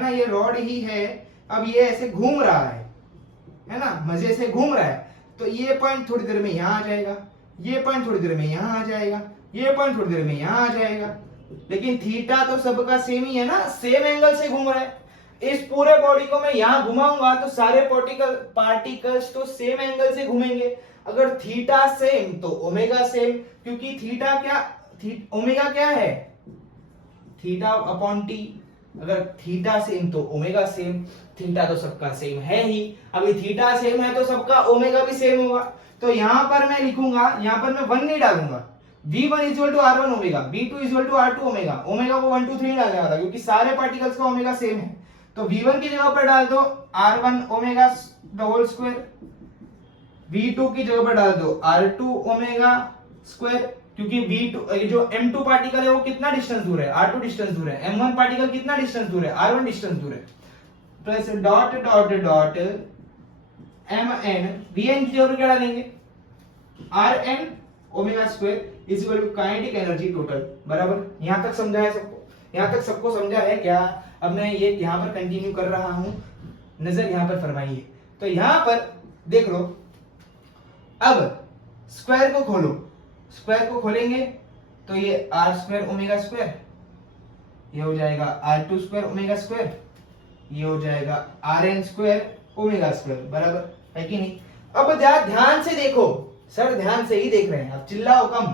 ना, ये रॉड ही है। अब ये ऐसे घूम रहा है ना, मजे से घूम रहा है, तो ये पॉइंट थोड़ी देर में यहाँ आ जाएगा, ये पॉइंट थोड़ी देर में यहाँ आ जाएगा, ये पॉइंट थोड़ी देर में यहाँ आ जाएगा। लेकिन थीटा तो सबका सेम ही है ना, सेम एंगल से घूम रहा है। इस पूरे बॉडी को मैं यहाँ घुमाऊंगा तो सारे पार्टिकल्स तो सेम एंगल से घूमेंगे। अगर थीटा सेम तो ओमेगा सेम, क्योंकि ओमेगा क्या है, थीटा अपॉन टी। अगर थीटा सेम तो ओमेगा सेम, थीटा तो सबका सेम है ही। अभी थीटा सेम है तो सबका ओमेगा भी सेम होगा। तो यहां पर मैं लिखूंगा, यहां पर मैं 1 नहीं डालूंगा, v1 equal to r1 omega, v2 equal to r2 omega, omega को 1 2 3 डालने वाला, क्योंकि सारे पार्टिकल्स का ओमेगा सेम है। तो v1 की जगह पर डाल दो r1 omega the whole square, v2 की जगह पर डाल दो r2 ओमेगा स्क्वायर, क्योंकि v2 जो m2 पार्टिकल है वो कितना डिस्टेंस दूर है, r2 डिस्टेंस दूर है। m1 पार्टिकल कितना डिस्टेंस दूर है, r1 डिस्टेंस दूर है। Plus dot dot dot mn, vn की जगह पर क्या डालेंगे, rn omega square is equal to kinetic energy total, बराबर। यहां तक समझा है सबको? यहां तक सबको समझा है क्या? अब मैं ये यहां पर कंटिन्यू कर रहा हूं, नजर यहां पर फरमाइए। तो यहां पर देख लो, अब स्क्वायर को खोलो, स्क्वायर को खोलेंगे तो ये r स्क्वायर ओमेगा स्क्वायर, ये हो जाएगा r2 स्क्वायर ओमेगा स्क्वायर, ये हो जाएगा rn स्क्वायर ओमेगा स्क्वायर, बराबर है कि नहीं। अब ध्यान से देखो, सर ध्यान से ही देख रहे हैं, अब चिल्लाओ कम,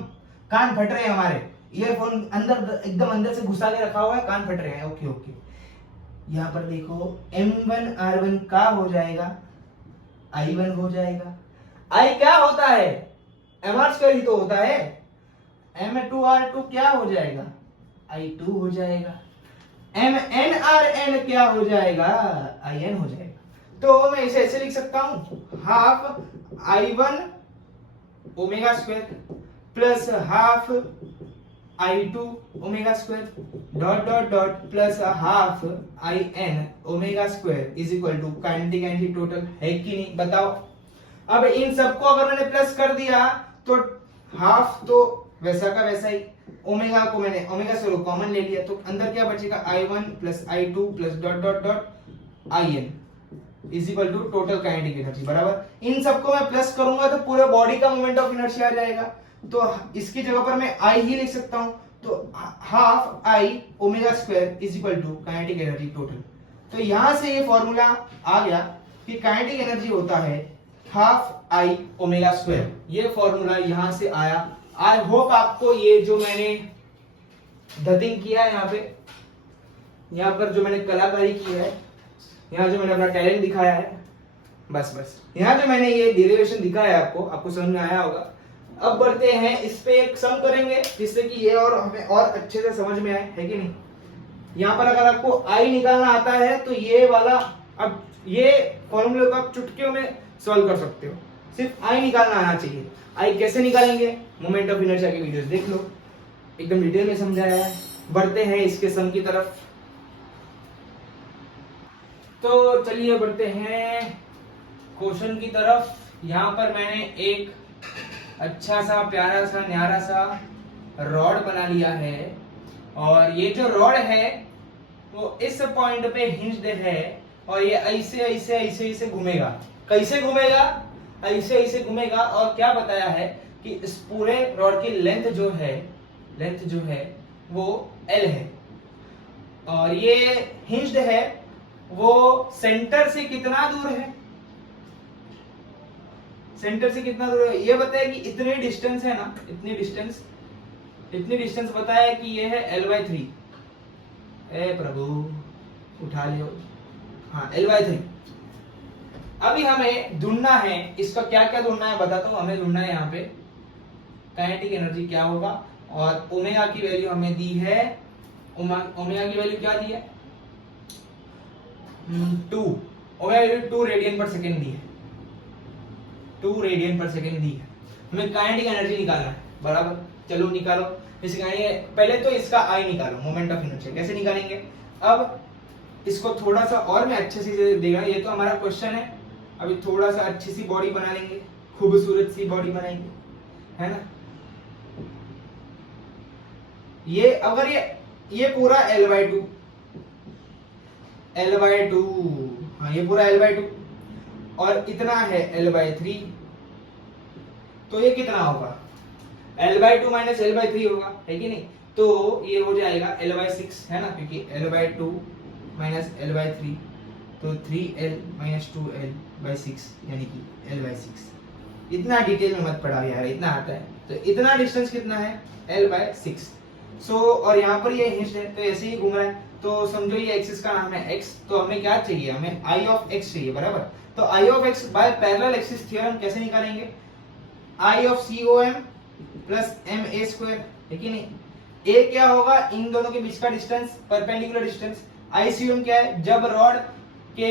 कान फट रहे हैं हमारे, ईयरफोन अंदर एकदम अंदर से घुसा के रखा हुआ है, कान फट रहे हैं। ओके ओके, यहाँ पर देखो m1 r1 का हो जाएगा i1 हो जाएगा। i क्या होता है, mr स्क्वायर ही तो होता है। m2 r2 क्या हो जाएगा, i2 हो जाएगा। mn rn क्या हो जाएगा, in हो जाएगा। तो मैं इसे ऐसे लिख सकता हूं, half i1 omega square plus half i2 omega square dot dot dot plus half in omega square is equal to kinetic energy total, है कि नहीं, बताओ। अब इन सबको अगर मैंने प्लस कर दिया तो हाफ तो वैसा का वैसा ही, ओमेगा को मैंने ओमेगा से कॉमन ले लिया, तो अंदर क्या बचेगा, i1 plus i2 plus dot dot dot in is equal to total kinetic energy, बराबर। इन सबको मैं प्लस करूंगा तो पूरे बॉडी का मोमेंट ऑफ इनर्शिया आ जाएगा। तो इसकी जगह पर मैं i ही लिख सकता हूं, तो half i omega square is equal to kinetic energy total. तो यहां से ये फॉर्मूला आ गया कि काइनेटिक एनर्जी होता है हाफ i ओमेगा स्क्वायर, ये फॉर्मूला यहां से आया। आई होप आपको ये जो मैंने धतिंग किया है, यहाँ पर जो मैंने कलाकारी की है, यहाँ जो मैंने अपना टैलेंट दिखाया है, बस यहाँ जो मैंने ये डेरिवेशन दिखाया है आपको समझ में आया होगा। अब बढ़ते हैं, इस पे एक सम करेंगे जिससे कि ये और हमें और अच्छे से समझ में आए, है कि नहीं। यहाँ पर अगर आपको आई निकालना आता है तो ये वाला, अब ये फॉर्मूले को आप चुटकियों में सॉल्व कर सकते हो, सिर्फ आई निकालना आना चाहिए। आई कैसे निकालेंगे, मोमेंट ऑफ इनर्शिया की वीडियोस देख लो, एकदम डिटेल में समझाया है। बढ़ते हैं इसके सम की तरफ। तो चलिए बढ़ते हैं क्वेश्चन की तरफ। यहाँ पर मैंने एक अच्छा सा प्यारा सा न्यारा सा रॉड बना लिया है, और ये जो रॉड है वो इस पॉइंट पे हिंज्ड है, और ये ऐसे ऐसे ऐसे ऐसे घूमेगा। कैसे घूमेगा, ऐसे ऐसे घूमेगा। और क्या बताया है कि इस पूरे रॉड की लेंथ जो है वो L है, और ये हिंज्ड है वो सेंटर से कितना दूर है, सेंटर से कितना दूर है ये बताया कि इतने डिस्टेंस है ना, इतनी डिस्टेंस बताया कि ये है L/3। ए प्रभु उठा लियो, हाँ L/3। अभी हमें ढूंढना है, इसका क्या क्या ढूंढना है बताता हूं। हमें ढूंढना है यहाँ पे काइनेटिक एनर्जी क्या होगा, और ओमेगा की वैल्यू हमें दी है, ओमेगा की वैल्यू क्या दी है 2, ओमेगा 2 रेडियन पर सेकेंड दी है, 2 रेडियन पर सेकेंड दी है। हमें काइनेटिक एनर्जी निकालना है, बराबर। चलो निकालो, पहले तो इसका आई निकालो, मोमेंट ऑफ इनर्शिया। कैसे निकालेंगे, अब इसको थोड़ा सा और मैं अच्छे से देगा, ये तो हमारा क्वेश्चन है। अभी थोड़ा सा अच्छी सी बॉडी बना लेंगे, खूबसूरत सी बॉडी बनाएंगे, है ना। ये अगर ये पूरा L/2, हाँ ये पूरा L/2 और इतना है L/3, तो ये कितना होगा L/2 माइनस L/3 होगा, है कि नहीं। तो ये हो जाएगा L/6, है ना, क्योंकि L/2 माइनस L/3 तो 3L माइनस 2L/6 यानी कि L/6। इतना डिटेल में मत पढ़ाओ यार, इतना आता है। तो इतना डिस्टेंस कितना है L/6। सो और यहाँ पर ये हिंज है तो ऐसे ही घूम रहा है, तो समझो ये एक्सिस का नाम है x। तो हमें क्या चाहिए, हमें I ऑफ x चाहिए, बराबर। तो I of x by parallel axis theorem कैसे निकालेंगे, I of COM plus MA square, है कि नहीं। A क्या होगा, इन दोनों के बीच का डिस्टेंस, परपेंडिकुलर डिस्टेंस। ICOM क्या है, जब रॉड के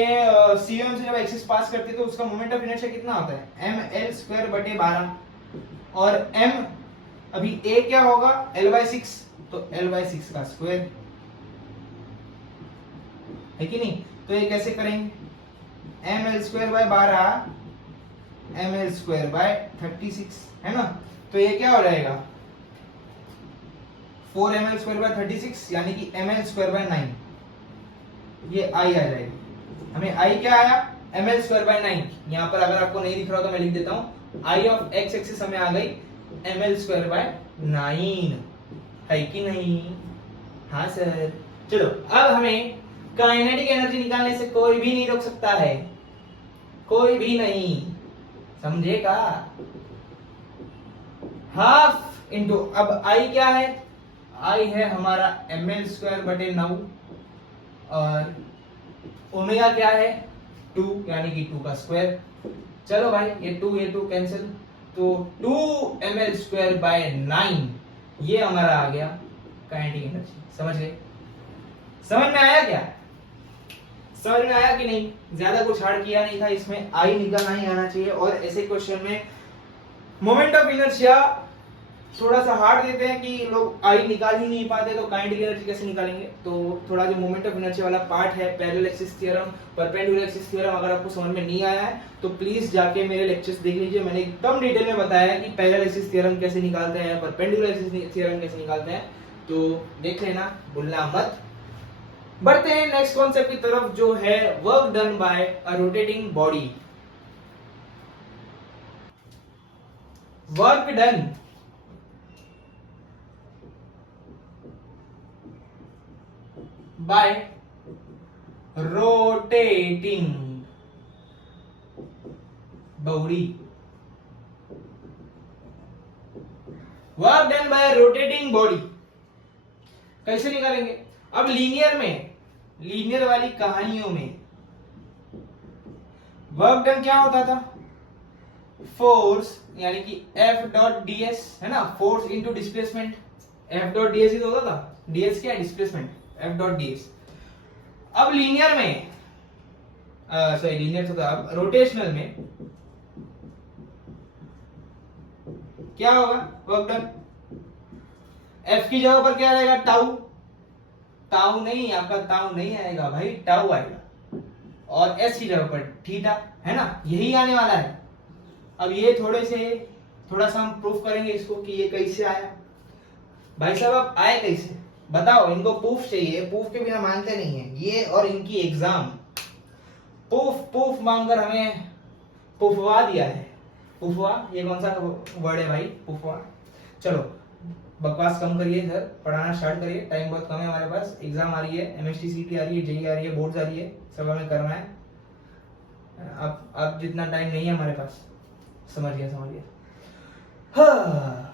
COM से जब एक्सिस पास करती है तो उसका मोमेंट ऑफ इनर्शिया कितना होता है ml स्क्वायर बटे 12, और m अभी A क्या होगा L/6, तो L/6 का स्क्वायर, है कि नहीं। तो ये कैसे करेंगे, ml square by 12 ml square by 36, है ना। तो ये क्या हो जाएगा 4 ml स्क्वायर बाय 36 यानी कि ml स्क्वायर बाय 9, ये I आ जाएगी। हमें I क्या आया ml स्क्वायर बाय 9। यहाँ पर अगर आपको नहीं दिख रहा तो मैं लिख देता हूँ, I ऑफ x एक्सिस हमें आ गई ml स्क्वायर बाय 9, है कि नहीं। हाँ सर। चलो अब हमें काइनेटिक एनर्जी निकालने से कोई भी नहीं रोक सकता है, कोई भी नहीं, समझेगा। हाफ इंटू, अब I क्या है, I है हमारा ml स्क्वायर बटे 9, और ओमेगा क्या है 2 यानी कि 2 का स्क्वायर। चलो भाई ये 2 कैंसिल, तो 2 ml स्क्वायर बाय 9 ये हमारा आ गया काइनेटिक एनर्जी। समझ गए, समझ में आया क्या, समझ में आया कि नहीं। ज्यादा कुछ हार्ड किया नहीं था इसमें, आई निकालना ही आना चाहिए। और ऐसे क्वेश्चन में मोमेंट ऑफ इनर्शिया थोड़ा सा हार्ड देते हैं कि लोग आई निकाल ही नहीं पाते, तो काइनेटिक एनर्जी कैसे निकालेंगे। तो थोड़ा जो मोमेंट ऑफ इनर्शिया वाला पार्ट है, parallel axis theorem, perpendicular axis theorem, अगर आपको समझ में नहीं आया है तो प्लीज जाके मेरे लेक्चर्स देख लीजिए। मैंने एकदम डिटेल में बताया है कि पैरेलल एक्सिस थ्योरम कैसे निकालते हैं, परपेंडिकुलर एक्सिस थ्योरम कैसे निकालते हैं, तो देख लेना, भूलना मत। बढ़ते हैं नेक्स्ट कॉन्सेप्ट की तरफ, जो है work done bye a rotating body. Work done by rotating body, work done by rotating body कैसे निकालेंगे। अब लीनियर में, लीनियर वाली कहानियों में वर्क डन क्या होता था, फोर्स यानी कि F डॉट ds, है ना, force into displacement, F dot ds ही तो होता था, ds क्या है डिस्प्लेसमेंट, F डॉट ds। अब लीनियर में, सॉरी लीनियर तो था, अब रोटेशनल में क्या होगा वर्क डन, F की जगह पर क्या रहेगा टाउ, टाउ नहीं, आपका टाउ नहीं आएगा भाई, टाउ आएगा, और S की जगह पर थीटा, है ना, यही आने वाला है। अब ये थोड़ा सा हम प्रूफ करेंगे इसको कि ये कैसे आया। भाई साहब आप आए कैसे बताओ, इनको प्रूफ चाहिए, प्रूफ के बिना मानते नहीं है ये, और इनकी एग्जाम प्रूफ मांगकर हमें पुफवा दिया है। पुफवा ये कौन सा वर्ड है भाई, पुफवा। चलो बकवास कम करिए सर, पढ़ाना स्टार्ट करिए, टाइम बहुत कम है हमारे पास, एग्जाम आ रही है, एमएसटी सीटी आ रही है, जेई आ रही है, बोर्ड्स आ रही है, सब हमें करना है। अब जितना टाइम नहीं है हमारे पास, समझिए समझिए। हाँ,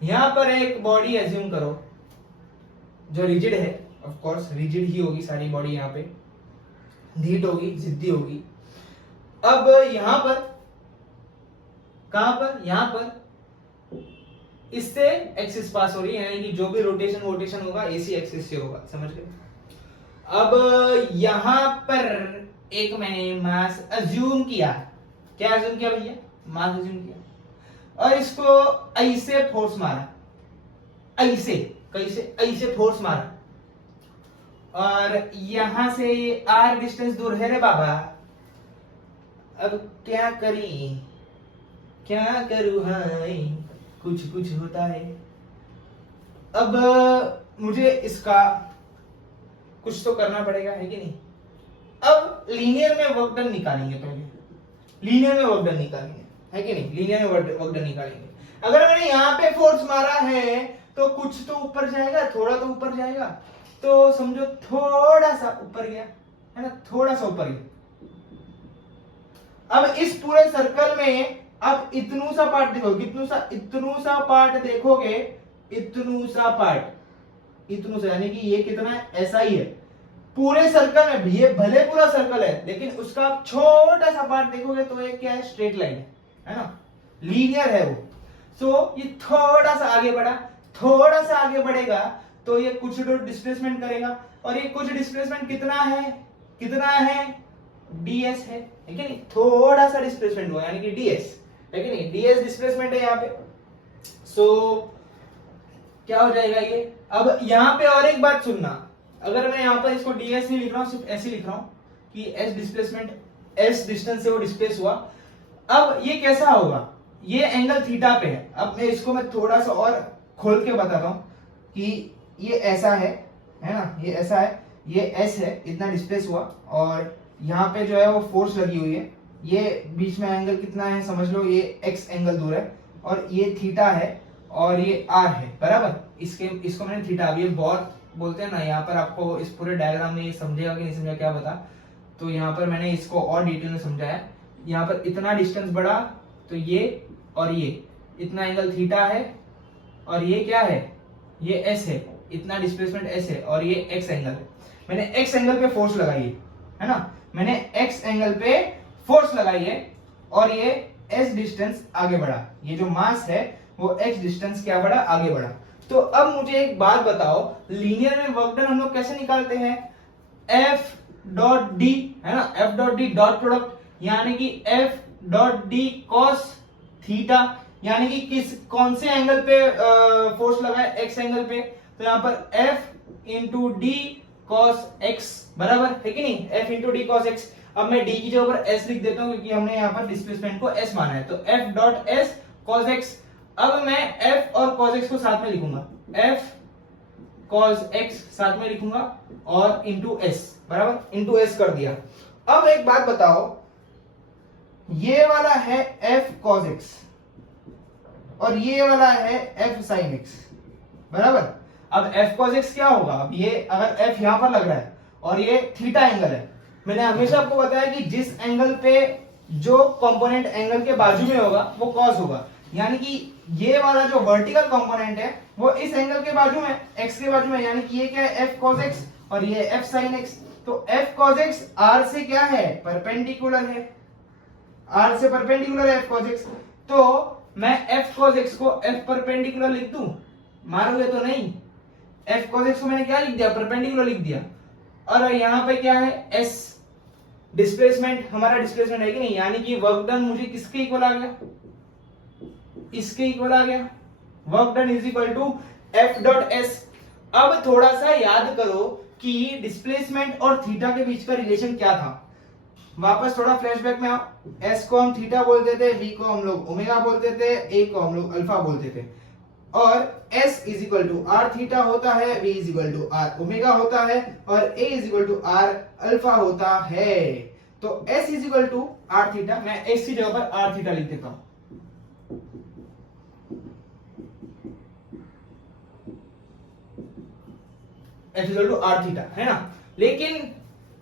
यहाँ पर एक बॉडी एज्यूम करो जो रिजिड है, ऑफ कोर्स रिजिड ही होगी सारी बॉडी, यहाँ पे ढीठ होगी, जिद्दी होगी। अब यहाँ पर, कहां पर, यहाँ पर इससे एक्सिस पास हो रही है, यानी कि जो भी रोटेशन वोटेशन होगा एसी एक्सिस से होगा, समझ गए। अब यहां पर एक मैंने मास अज्यूम किया, क्या अज्यूम किया भैया, मास अज्यूम किया, और इसको ऐसे फोर्स मारा, ऐसे कैसे, ऐसे फोर्स मारा, और यहां से आर डिस्टेंस दूर है रे बाबा। अब क्या करी, क्या करूं, हाय कुछ कुछ होता है। अब मुझे इसका कुछ तो करना पड़ेगा, है कि नहीं। अब लीनियर में वर्क डन निकालेंगे, पहले लीनियर में वर्क डन निकालेंगे, है कि नहीं, लीनियर में वर्क डन निकालेंगे। अगर मैंने यहाँ पे फोर्स मारा है तो कुछ तो ऊपर जाएगा, थोड़ा तो ऊपर जाएगा, तो समझो थोड़ा सा ऊपर गया, है ना, थोड़ा सा ऊपर गया। अब इस पूरे सर्कल में अब इतनू सा पार्ट देखोगे, इतनू सा पार्ट देखोगे, इतनू सा पार्ट, इतनू सा, यानी कि ये कितना है, ऐसा ही है पूरे सर्कल में भी, ये भले पूरा सर्कल है लेकिन उसका आप छोटा सा पार्ट देखोगे तो ये क्या है, स्ट्रेट लाइन है ना, लीनियर है वो। सो ये थोड़ा सा आगे बढ़ा, थोड़ा सा आगे बढ़ेगा तो ये कुछ डिस्प्लेसमेंट करेगा, और ये कुछ डिस्प्लेसमेंट कितना है, कितना है, ds है कि नहीं, थोड़ा सा डिस्प्लेसमेंट हुआ यानी कि ds है कि नहीं, ds डिस्प्लेसमेंट है यहाँ पे। सो क्या हो जाएगा ये। अब यहाँ पे और एक बात सुनना, अगर मैं यहाँ पर इसको ds नहीं लिख रहा हूँ, सिर्फ ऐसे लिख रहा हूँ कि s डिस्प्लेसमेंट, s डिस्टेंस से वो डिस्प्लेस हुआ। अब ये कैसा होगा, ये एंगल थीटा पे है। अब मैं इसको मैं थोड़ा सा और खोल के बताता हूँ कि ये ऐसा है ना, ये ऐसा है, ये s है, इतना डिस्प्लेस हुआ, और यहाँ पे जो है वो फोर्स लगी हुई है, ये बीच में एंगल कितना है समझ लो, ये x एंगल दूर है, और ये थीटा है और ये r है, बराबर। इसको मैंने थीटा, अब ये बहुत बोलते हैं ना, यहाँ पर आपको इस पूरे डायग्राम में ये समझेगा कि नहीं समझेगा क्या पता, तो यहाँ पर मैंने इसको और डिटेल में समझाया। यहाँ पर इतना डिस्टेंस बढ़ा तो ये और ये इतना एंगल थीटा है, और ये क्या है, ये s है, इतना डिस्प्लेसमेंट s है, और ये x एंगल है। मैंने x एंगल पे फोर्स लगाई है ना, मैंने x एंगल पे फोर्स लगाई है, और ये s डिस्टेंस आगे बढ़ा, ये जो मास है वो x डिस्टेंस क्या बढ़ा, आगे बढ़ा। तो अब मुझे एक बात बताओ, लीनियर में वर्क डन हम लोग कैसे निकालते हैं, F डॉट डी है ना, F dot D dot product, यानी कि F dot D cos theta, यानी कि कौन से एंगल पे फोर्स लगा है, x एंगल पे, तो यहाँ पर F into D cos x, बराबर है कि नहीं, F into D cos x। अब मैं d की जगह पर s लिख देता हूँ क्योंकि हमने यहाँ पर डिस्प्लेसमेंट को s माना है, तो F dot s cos x। अब मैं F और cos x को साथ में लिखूंगा, F cos x साथ में लिखूंगा, और इंटू s, बराबर, इंटू s कर दिया। अब एक बात बताओ, ये वाला है F cos x और ये वाला है F sin x, बराबर। अब F cos x क्या होगा, अब ये अगर F यहां पर लग रहा है और ये थीटा एंगल है, मैंने हमेशा आपको बताया कि जिस एंगल पे जो कंपोनेंट एंगल के बाजू में होगा वो cos होगा, यानी कि ये वाला जो वर्टिकल कंपोनेंट है वो इस एंगल के बाजू में, x के बाजू में, यानी कि ये क्या है, F cos x और ये F sin x। तो F cos x R से क्या है, परपेंडिकुलर है, R से परपेंडिकुलर है F cos x। तो मैं F cos x को F परपेंडिकुलर लिख दूं, मारोगे तो नहीं, F cos x को मैंने क्या लिख दिया, परपेंडिकुलर लिख दिया, और यहाँ पे क्या है, S डिस्प्लेसमेंट, हमारा डिस्प्लेसमेंट है कि नहीं, यानी कि वर्क डन मुझे किसके इक्वल आ गया, इसके इक्वल आ गया, work done is equal to F dot S। अब थोड़ा सा याद करो कि डिस्प्लेसमेंट और थीटा के बीच का रिलेशन क्या था, वापस थोड़ा फ्लैशबैक में आओ। S को हम थीटा बोलते थे, V को हम लोग ओमेगा बोलते थे, A को हम लोग अल्फा बोलते थे, और S is equal to R theta होता है, V is equal to R omega होता है, और A is equal to R alpha होता है। तो S is equal to R theta, मैं S की जगह पर R थीटा लिख देता हूं। F equal to R theta, है ना। लेकिन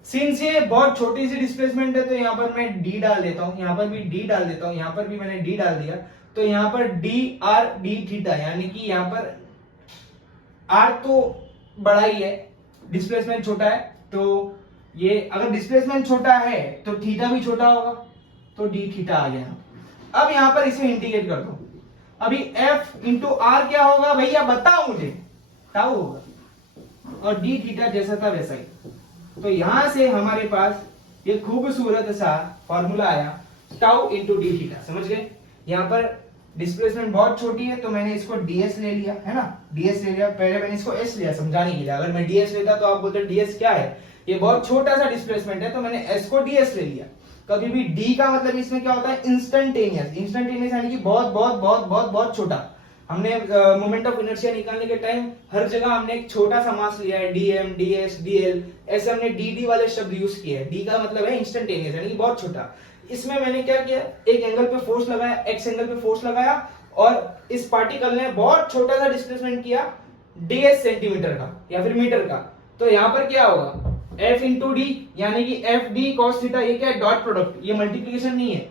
सिंस ये बहुत छोटी सी डिस्प्लेसमेंट है तो यहाँ पर मैं d डाल देता हूँ, यहाँ पर भी d डाल देता हूँ, यहाँ पर भी मैंने d डाल दिया, तो यहाँ पर d थीटा, यानी कि यहाँ पर r तो बड़ा ही है, डिस्प्लेसमेंट छोटा है, तो ये अगर डिस्प्लेसमेंट छोटा है तो थीटा भी छोटा होगा, तो d थीटा आ गया। अब यहाँ पर इसे इंटीग्रेट कर दो, अभी f इंटू आर क्या होगा भैया बताओ मुझे, टाउ होगा, और d थीटा जैसा था वैसा ही। तो यहां से हमारे पास ये खूबसूरत सा फॉर्मूला आया, टाउ इंटू डी थीटा, समझ गए। यहाँ पर डिस्प्लेसमेंट बहुत छोटी है तो मैंने इसको ds ले लिया, है ना, ds ले लिया, पहले मैंने इसको s लिया समझाने के लिए। अगर मैं ds लेता तो आप बोलते ds क्या है, ये बहुत छोटा सा डिस्प्लेसमेंट है, तो मैंने s को ds ले लिया। कभी भी d का मतलब इसमें क्या होता है, इंस्टेंटेनियस, इंस्टेंटेनियस यानी कि बहुत बहुत बहुत बहुत बहुत छोटा। हमने मोमेंट ऑफ इनर्शिया निकालने के टाइम हर जगह हमने एक छोटा सा मास लिया है, dm, ds, dl, ऐसे हमने dd वाले शब्द यूज किए हैं। d का मतलब है इंस्टेंटेनियस यानी कि बहुत छोटा। इसमें मैंने क्या किया, एक एंगल पे फोर्स लगाया, x एंगल पे फोर्स लगाया, और इस पार्टिकल ने बहुत छोटा सा डिस्प्लेसमेंट किया ds सेंटीमीटर का या फिर मीटर का, तो यहाँ पर क्या होगा, f इंटू डी, यानी कि एफ डी कॉस थीटा। ये क्या है, डॉट प्रोडक्ट, ये मल्टीप्लीकेशन नहीं है,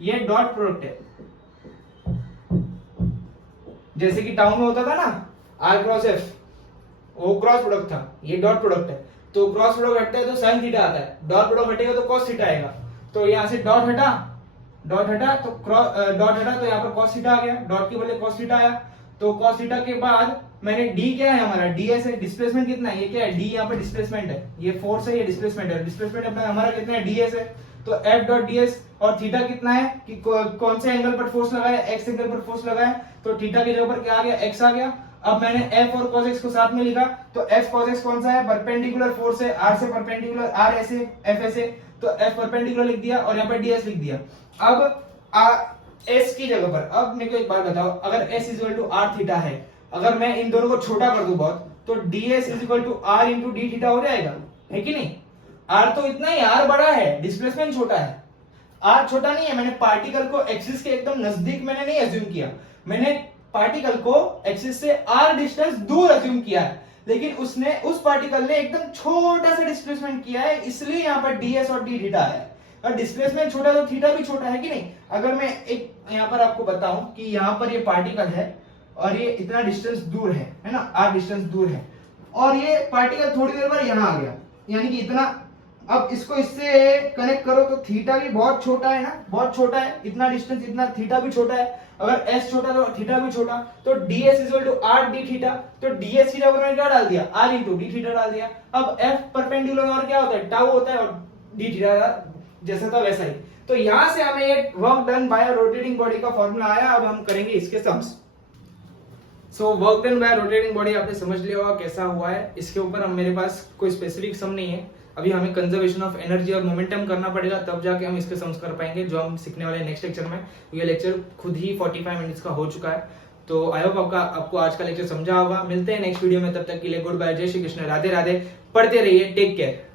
ये डॉट प्रोडक्ट है। जैसे कि टाउन में होता था ना r क्रॉस f, वो क्रॉस प्रोडक्ट था, ये डॉट प्रोडक्ट है। तो क्रॉस प्रोडक्ट हटता है तो sin थीटा आता है, डॉट प्रोडक्ट हटेगा तो cos थीटा आएगा। तो यहाँ से डॉट हटा तो डॉट हटा तो यहाँ पर cos थीटा आ गया, डॉट के बदले cos थीटा आया। तो cos थीटा के बाद मैंने d क्या है हमारा, ds है, डिस्प्लेसमेंट कितना है, ये क्या है, d यहाँ पर डिस्प्लेसमेंट है, ये फोर्स है, ये डिस्प्लेसमेंट है, डिस्प्लेसमेंट अपना हमारा कितना है, ds है। तो f डॉट ds, और थीटा कितना है कि कौन से एंगल पर फोर्स लगाया, x एंगल पर फोर्स लगाया, तो थीटा की जगह पर क्या आ गया, x आ गया। अब मैंने f और cos x को साथ में लिखा, तो f cos x कौन सा है, परपेंडिकुलर फोर्स है, r से परपेंडिकुलर, r ऐसे f ऐसे, तो f परपेंडिकुलर लिख दिया और यहाँ पर ds लिख दिया। अब s की जगह पर, अब मेरे को एक बात बताओ, अगर s is equal to r theta है, अगर मैं इन दोनों को छोटा कर दूं बहुत, तो ds is equal to r into d theta हो जाएगा, है कि नहीं। r तो इतना ही, r बड़ा है, डिस्प्लेसमेंट छोटा है, r छोटा नहीं है। मैंने पार्टिकल को एक्सिस के एकदम नजदीक मैंने नहीं अज्यूम किया, मैंने पार्टिकल को एक्सिस से r डिस्टेंस दूर अज्यूम किया है, लेकिन उस पार्टिकल ने एकदम छोटा सा डिस्प्लेसमेंट किया है, इसलिए यहाँ पर ds और d थीटा है। और डिस्प्लेसमेंट छोटा तो थीटा भी छोटा है कि नहीं। अगर मैं एक यहाँ पर आपको बताऊं कि यहाँ पर ये पार्टिकल है और ये इतना डिस्टेंस दूर है ना, r डिस्टेंस दूर है, और ये पार्टिकल थोड़ी देर बाद यहाँ आ गया, यानी कि इतना। अब इसको इससे कनेक्ट करो तो थीटा भी बहुत छोटा है ना, बहुत छोटा है, इतना डिस्टेंस, इतना थीटा भी छोटा है। अगर s छोटा तो थीटा भी छोटा, तो ds equal to r d theta, तो ds थीटा पर मैंने क्या डाल दिया, r इंटू डी थीटा डाल दिया। अब f परपेंडिकुलर और क्या होता है, टाउ होता है, और d थीटा जैसा था वैसा ही। तो यहां से हमें ये work done by rotating body का फॉर्मूला आया। अब हम करेंगे इसके sums. So work done by rotating body आपने समझ लिया होगा कैसा हुआ है। इसके ऊपर हम मेरे पास कोई स्पेसिफिक सम नहीं है, अभी हमें कंजर्वेशन ऑफ एनर्जी और मोमेंटम करना पड़ेगा, तब जाके हम इसके सम्स कर पाएंगे, जो हम सीखने वाले नेक्स्ट लेक्चर में। ये लेक्चर खुद ही 45 मिनट्स का हो चुका है। तो आई होप आपको आज का लेक्चर समझा होगा। मिलते हैं नेक्स्ट वीडियो में, तब तक के लिए गुड बाय, जय श्री कृष्ण, राधे राधे, पढ़ते रहिए, टेक केयर।